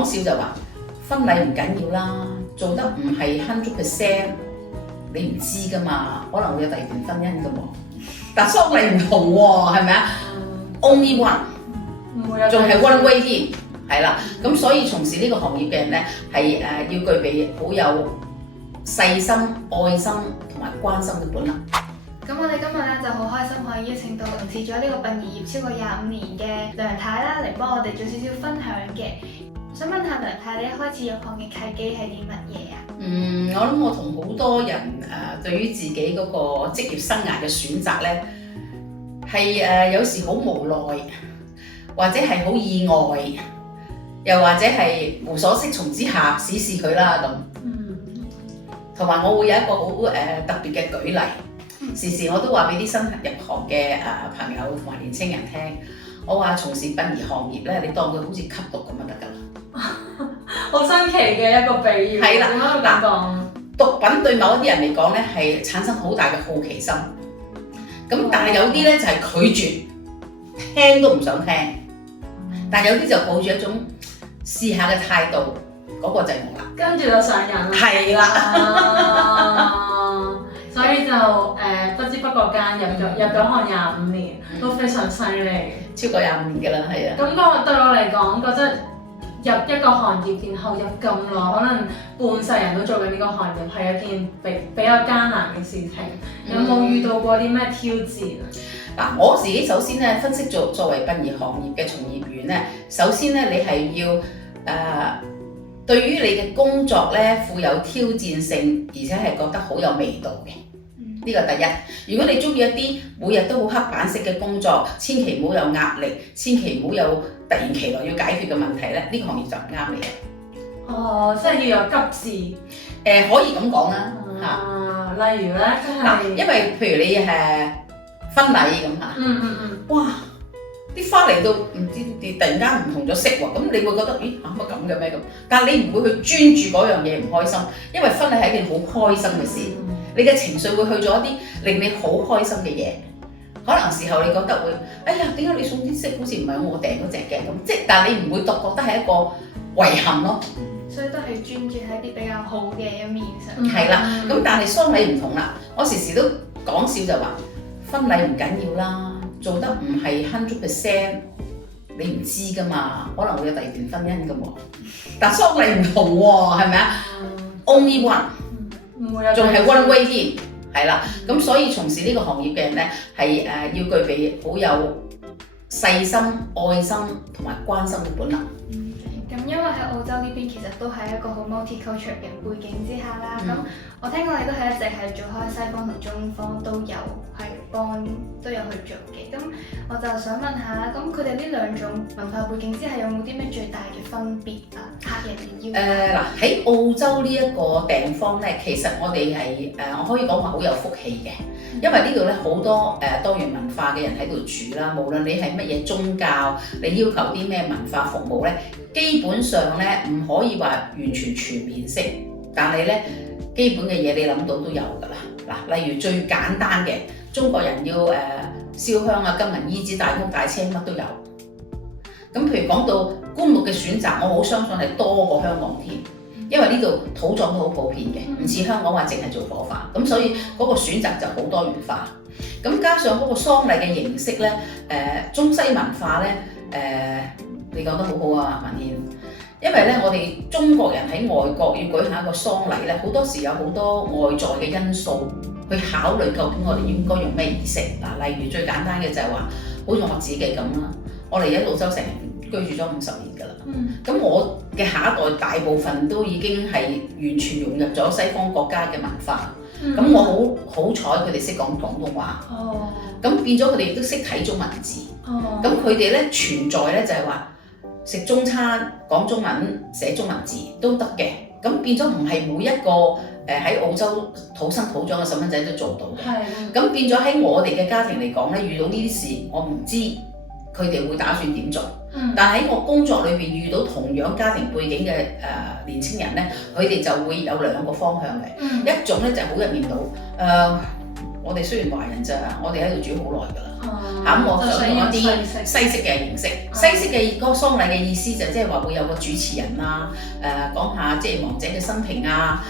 講笑就話婚禮唔緊要啦，做得唔係100%，你唔知噶嘛，可能會有第二段婚姻噶喎。但喪禮唔同喎，係咪啊？Only one， 仲係 one way 添，係啦。咁所以從事呢個行業嘅人咧，係要具備好有細心、愛心同埋關心嘅本能。咁我哋今日咧就好開心可以邀請到從事咗呢個殯儀業超過25年嘅梁太啦，嚟幫我哋做少少分享嘅。想問下梁太，你一開始入行嘅契機係啲乜嘢啊？我諗我同好多人對於自己嗰個職業生涯嘅選擇咧，係有時好無奈，或者係好意外，又或者係無所適從之下試試佢啦咁。同埋我會有一個好特別嘅舉例，時時我都話俾啲新入行嘅朋友同埋年青人聽，我話從事殯儀行業咧，你當佢好似吸毒咁就得㗎啦。好新奇嘅一個比喻，係啦，點解會咁講？毒品對某一啲人嚟講咧係產生好大嘅好奇心，咁但係有啲咧就係拒絕，聽都唔想聽，但係有啲就抱住一種試下嘅態度，嗰個就係我啦。跟住就上癮啦。係啦。所以就不知不覺間入咗行25年，都非常犀利。超過25年㗎啦，係啊。咁個對我嚟講，覺得入一個行業，然後入咁耐，可能半世人都做緊呢個行業，係一件比較艱難嘅事情。有冇遇到過啲咩挑戰啊？嗱，我自己首先咧分析作為殯儀行業嘅從業員咧，首先咧你係要對於你嘅工作咧富有挑戰性，而且係覺得好有味道嘅。呢個第一。如果你中意一啲每日都好刻板式嘅工作，千祈唔好有壓力，千祈唔好有突然其來要解決嘅問題咧，呢個行業就唔啱你嘅。哦，即係要有急事。可以咁講啦嚇。例如咧，即係嗱，因為譬如你婚禮咁嚇，哇！啲花嚟到唔知突然間唔同咗色喎，咁你會覺得咦乜咁嘅咩咁？但係你唔會去專注嗰樣嘢唔開心，因為婚禮係一件好開心嘅事，你嘅情緒會去咗一啲令你好開心嘅嘢。可能時候你覺得會，哎呀點解你送啲色好似唔係我訂嗰隻嘅咁？即係但係你唔會覺得係一個遺憾咯。所以都係專注喺啲比較好嘅一面上。係啦，咁但係喪禮唔同啦，我時時都講笑就話婚禮唔緊要啦，做得唔係100%，你唔知噶嘛，可能會有第二段婚姻噶喎。但喪禮唔同喎，係咪啊？Only one， 仲係 one way 添，係啦。咁所以從事呢個行業嘅人咧，係要具備好有細心、愛心同埋關心嘅本能。咁因為喺澳洲呢邊其實都係一個好 multicultural 嘅背景之下啦，咁我聽講你都係一直係做開西方同中方都有都有去做嘅，咁我就想問下，咁佢哋呢兩種文化背景之下有冇啲咩最大嘅分別啊？客人嘅要求？嗱喺澳洲呢一個地方咧，其實我哋係我可以講話好有福氣嘅，因為呢度咧好多多元文化嘅人喺度住啦，無論你係乜嘢宗教，你要求啲咩文化服務咧，基本上咧唔可以話完全全面式，但係咧基本嘅嘢你諗到都有㗎啦。嗱，例如最簡單嘅，中國人要燒香啊、金銀衣紙、大屋大車乜都有。咁譬如講到棺木嘅選擇，我好相信係多過香港添，因為呢度土葬都好普遍嘅，唔似香港話淨係做火化，咁所以嗰個選擇就好多元化。咁加上嗰個喪禮嘅形式咧，中西文化咧，你講得好好啊，文軒。因為咧，我哋中國人喺外國要舉行一個喪禮咧，好多時有好多外在嘅因素去考慮，究竟我哋應該用咩儀式嗱？例如最簡單嘅就係話，好似我自己咁啦，我哋喺澳洲成居住咗50年㗎啦。咁我嘅下一代大部分都已經係完全融入咗西方國家嘅文化。咁我好彩，佢哋識講廣東話。咁變咗佢哋亦都識睇中文字。咁佢哋咧存在咧就係話，食中餐講中文寫中文字都得嘅，咁變咗唔係每一個喺澳洲土生土長嘅細蚊仔都做到嘅。咁變咗喺我哋嘅家庭嚟講咧，遇到呢啲事，我唔知佢哋會打算點做。但喺我工作裏邊遇到同樣家庭背景嘅年青人咧，佢哋就會有兩個方向嘅。一種咧就係好一面倒，我哋雖然華人咋，我哋喺度住好耐㗎啦。哦，咁我想用一啲西西式嘅形式，西式嘅嗰個喪禮嘅意思就即係話會有個主持人啊，講下即係亡者嘅生平啊，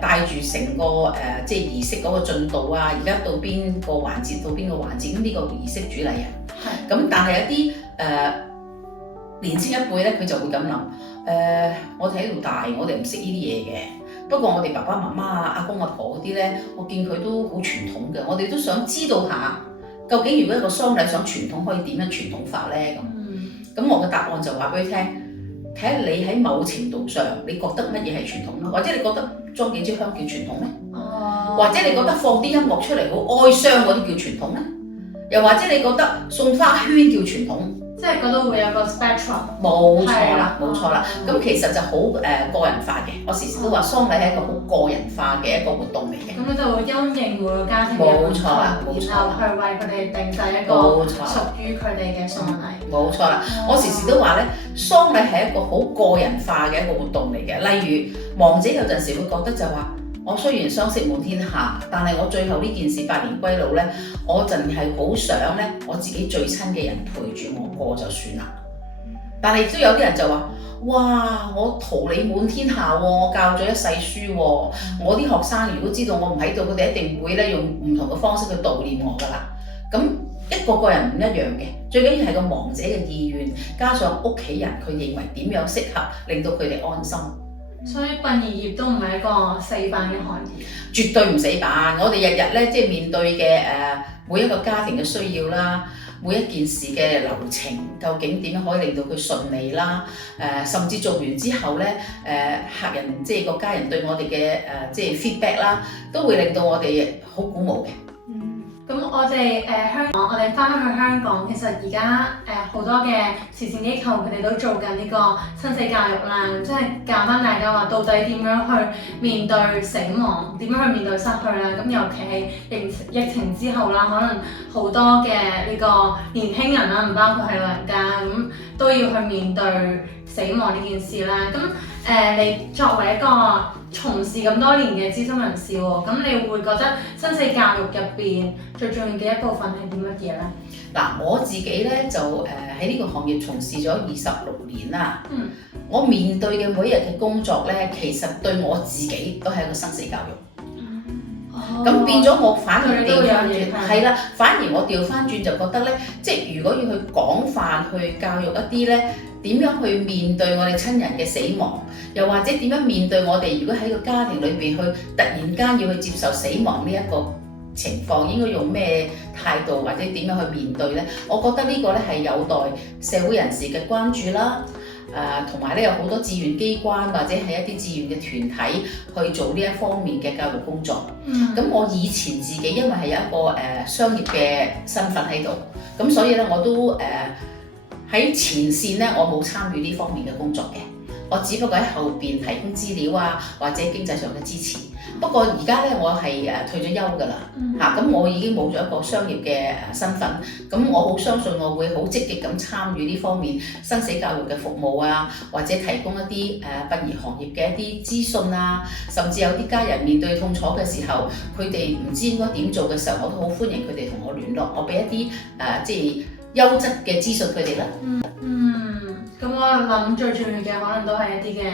帶住成個即係儀式嗰個進度啊，而家到邊個環節到邊個環節，咁呢個儀式主禮人。係。咁但係有啲年青一輩咧，佢就會咁諗，我哋喺度大，我哋唔識呢啲嘢嘅。不過我哋爸爸媽媽啊、阿公阿婆嗰啲咧，我見佢都好傳統嘅，我哋都想知道下，究竟如果一個喪禮想傳統，可以點樣傳統法咧？咁我嘅答案就話俾佢聽，睇下你喺某程度上，你覺得乜嘢係傳統咯？或者你覺得裝幾支香叫傳統咧？或者你覺得放啲音樂出嚟好哀傷嗰啲叫傳統咧？又或者你覺得送花圈叫傳統？即係嗰度會有個 spectrum。冇錯啦，冇錯啦。咁其實就好個人化嘅。我時時都話喪禮係一個好個人化嘅一個活動嚟嘅。咁佢就會因應每個家庭嘅冇錯啦，然後去為佢哋定製一個屬於佢哋嘅喪禮。冇錯啦，我時時都話咧，喪禮係一個好個人化嘅一個活動嚟嘅。例如亡者有陣時會覺得就話，我雖然相識滿天下，但係我最後呢件事百年歸老咧，我淨係好想咧，我自己最親嘅人陪住我過就算啦。但係都有啲人就話，哇！我桃李滿天下喎，我教咗一世書喎，我啲學生如果知道我唔喺度，佢哋一定會咧用唔同嘅方式去悼念我㗎啦。咁一個個人唔一樣嘅，最緊要係個亡者嘅意願，加上屋企人佢認為點樣適合，令到佢哋安心。所以殯儀業都唔係一個死板嘅行業，絕對唔死板。我哋日日咧即係面對嘅每一個家庭嘅需要啦，每一件事嘅流程究竟點樣可以令到佢順利啦？甚至做完之後咧，客人即係個家人對我哋嘅即係 feedback 啦，都會令到我哋好鼓舞嘅。咁我哋香港，我哋翻返去香港，其實而家好多嘅慈善機構佢哋都做緊呢個生死教育啦，即係教翻大家話到底點樣去面對死亡，點樣去面對失去啦。咁尤其係疫情之後啦，可能好多嘅呢個年輕人啦，唔包括係老人家咁，都要去面對死亡呢件事啦。咁你作為一個從事咁多年嘅資深人士喎，咁你會覺得生死教育入邊最重要嘅一部分係啲乜嘢咧？嗱，我自己咧就喺呢個行業從事咗26年啦。我面對嘅每一日嘅工作咧，其實對我自己都係一個生死教育。咁變咗我反而調翻轉，係啦，反而我調翻轉就覺得咧，即係如果要去廣泛去教育一啲咧，點樣去面對我哋親人嘅死亡，又或者點樣面對我哋如果喺個家庭裏邊去突然間要去接受死亡呢一個情況，應該用咩態度或者點樣去面對咧？我覺得呢個咧係有待社會人士嘅關注啦。同埋咧有好多志願機關或者係一啲志願嘅團體去做呢一方面嘅教育工作。咁我以前自己因為係有一個商業嘅身份喺度，咁所以咧我都喺前線咧我冇參與呢方面嘅工作嘅，我只不過喺後邊提供資料啊或者經濟上嘅支持。不過而家咧我係退咗休㗎啦，咁我已經冇咗一個商業嘅身份，咁我好相信我會好積極咁參與呢方面生死教育嘅服務啊，或者提供一啲殯儀行業嘅一啲資訊啊，甚至有啲家人面對痛楚嘅時候，佢哋唔知應該點做嘅時候，我都好歡迎佢哋同我聯絡，我俾一啲即係優質嘅資訊佢哋啦。咁我諗最重要嘅可能都係一啲嘅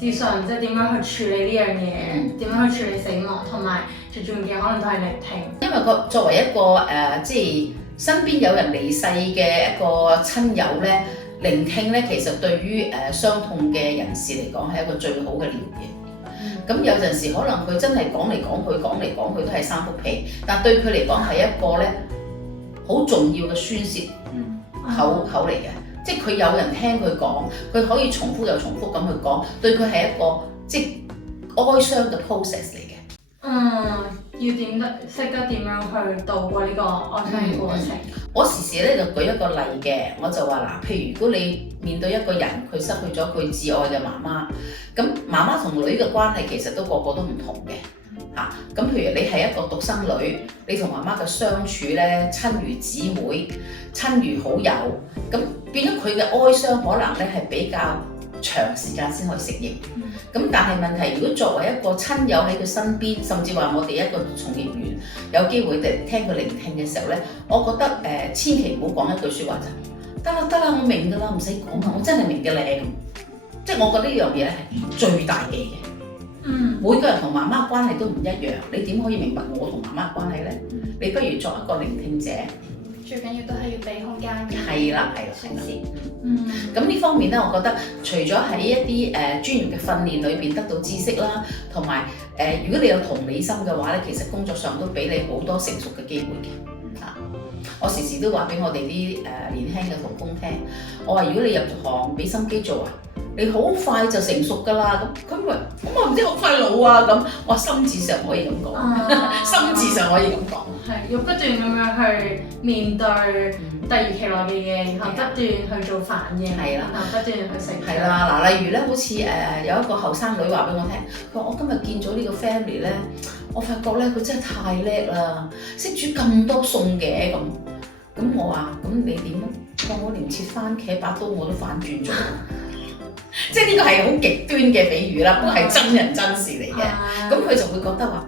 資訊，即係點樣去處理呢樣嘢，點樣去處理死亡，同埋最重要嘅可能都係聆聽。因為作為一個即係身邊有人離世嘅一個親友咧，聆聽咧其實對於傷痛嘅人士嚟講係一個最好嘅療愈。咁有陣時可能佢真係講嚟講去都係三幅被，但對佢嚟講係一個咧好重要嘅宣泄口嚟嘅。即係佢有人聽佢講，佢可以重複又重複咁去講，對佢係一個即係哀傷嘅 process 嚟嘅。要識得點樣去度過呢個哀傷嘅過程。我時時咧就舉一個例嘅，我就話嗱，譬如如果你面對一個人，佢失去咗佢至愛嘅媽媽，咁媽媽同女嘅關係其實都個個都唔同嘅。咁譬如你係一個獨生女，你同媽媽嘅相處咧，親如姊妹，親如好友，咁變咗佢嘅哀傷可能咧係比較長時間先可以適應。咁但係問題，如果作為一個親友喺佢身邊，甚至話我哋一個從業員有機會聽佢聆聽嘅時候咧，我覺得千祈唔好講一句説話就得啦，我明㗎啦，唔使講啦，我真係明嘅咧咁。即係我覺得呢樣嘢咧係最大忌嘅。每個人同媽媽關係都唔一樣，你點可以明白我同媽媽嘅關係咧？你不如作一個聆聽者。最緊要都係要俾空間嘅。係啦。咁呢方面咧，我覺得除咗喺一啲專業嘅訓練裏邊得到知識啦，同埋如果你有同理心嘅話咧，其實工作上都俾你好多成熟嘅機會嘅。我時時都話俾我哋啲年輕嘅同工聽，我話如果你入行俾心機做啊，你好快就成熟㗎啦。咁佢話咁我唔知好快老啊咁，我話心智上可以咁講，心智上可以咁講。係要不斷咁樣去面對突如其來嘅嘢，然後不斷去做反應，然後不斷去成長。係啦，嗱，例如咧，好似有一個後生女話俾我聽，佢話我今日見咗呢個 family 咧，我發覺咧佢真係太叻啦，識煮咁多餸嘅咁。咁我話咁你點啊？我連切番茄把刀我都反轉咗。即係呢個係好極端嘅比喻啦，不過係真人真事嚟嘅。咁佢就會覺得話，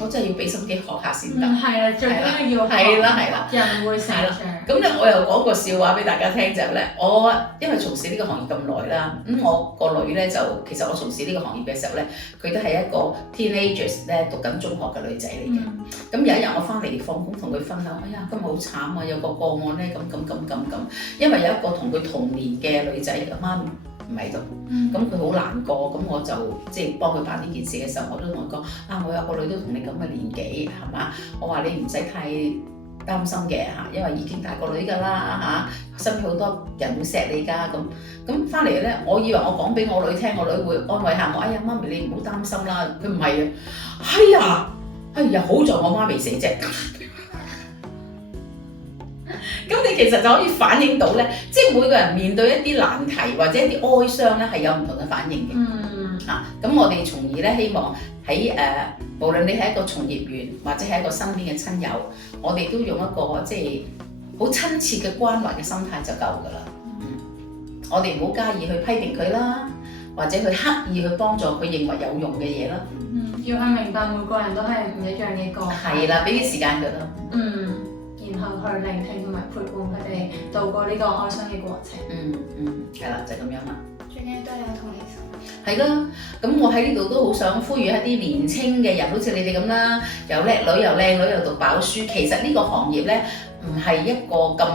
我真係要俾心機學下先得。係啦，最緊要係啦，人會成長。咁咧，我又講個笑話俾大家聽就係咧，我因為從事呢個行業咁耐啦，咁我個女咧就其實我從事呢個行業嘅時候咧，佢都係一個 teenagers 咧讀緊中學嘅女仔嚟嘅。咁有一日我翻嚟放工同佢分享，哎呀今日好慘啊，有個個案咧咁，因為有一個同佢同年嘅女仔嘅媽咪唔喺度，咁佢好難過，咁我就即係幫佢辦呢件事嘅時候，我都同佢講我有個女都同你咁嘅年紀，係嘛？我話你唔使太擔心嘅嚇，因為已經大個女㗎啦嚇，身邊好多人會錫你㗎咁翻嚟咧，我以為我講俾我女聽，我女會安慰下我，哎呀媽咪你唔好擔心啦，佢唔係啊，哎呀好在我媽未死啫。咁你其實就可以反映到咧，即係每個人面對一啲難題或者一啲哀傷咧，係有唔同嘅反應嘅。咁我哋從而咧希望喺無論你係一個從業員或者係一個身邊嘅親友，我哋都用一個即係好親切嘅關懷嘅心態就夠㗎啦。我哋唔好加意去批評佢啦，或者去刻意去幫助佢認為有用嘅嘢啦。要去明白每個人都係唔一樣嘅個體。係啦，俾啲時間佢啦。然後去聆聽同埋陪伴佢哋度過呢個哀傷嘅過程。係啦，就係咁樣啦。最緊要都係有同理心。係啦，咁我喺呢度都好想呼籲一啲年青嘅人，好似你哋咁啦，又叻女又靚女又讀飽書。其實呢個行業咧唔係一個咁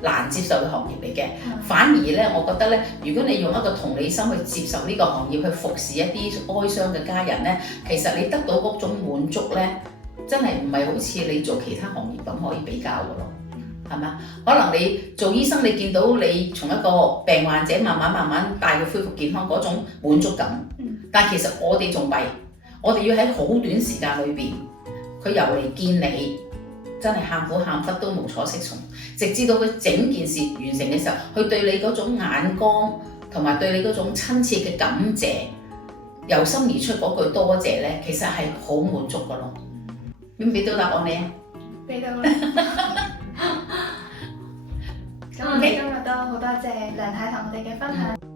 難接受嘅行業嚟嘅，反而咧我覺得咧，如果你用一個同理心去接受呢個行業，去服侍一啲哀傷嘅家人咧，其實你得到嗰種滿足咧，真係唔係好似你做其他行業咁可以比較嘅咯。係嘛？可能你做醫生，你見到你從一個病患者慢慢帶佢恢復健康嗰種滿足感，但其實我哋仲弊，我哋要喺好短時間裏邊，佢由嚟見你，真係喊苦喊忽都無所適從，直至到佢整件事完成嘅時候，佢對你嗰種眼光同埋對你嗰種親切嘅感謝，由心而出嗰句多謝咧，其實係好滿足噶咯。俾唔俾到答案你啊？俾到啦。咁我哋今日都好多謝梁太同我哋嘅分享。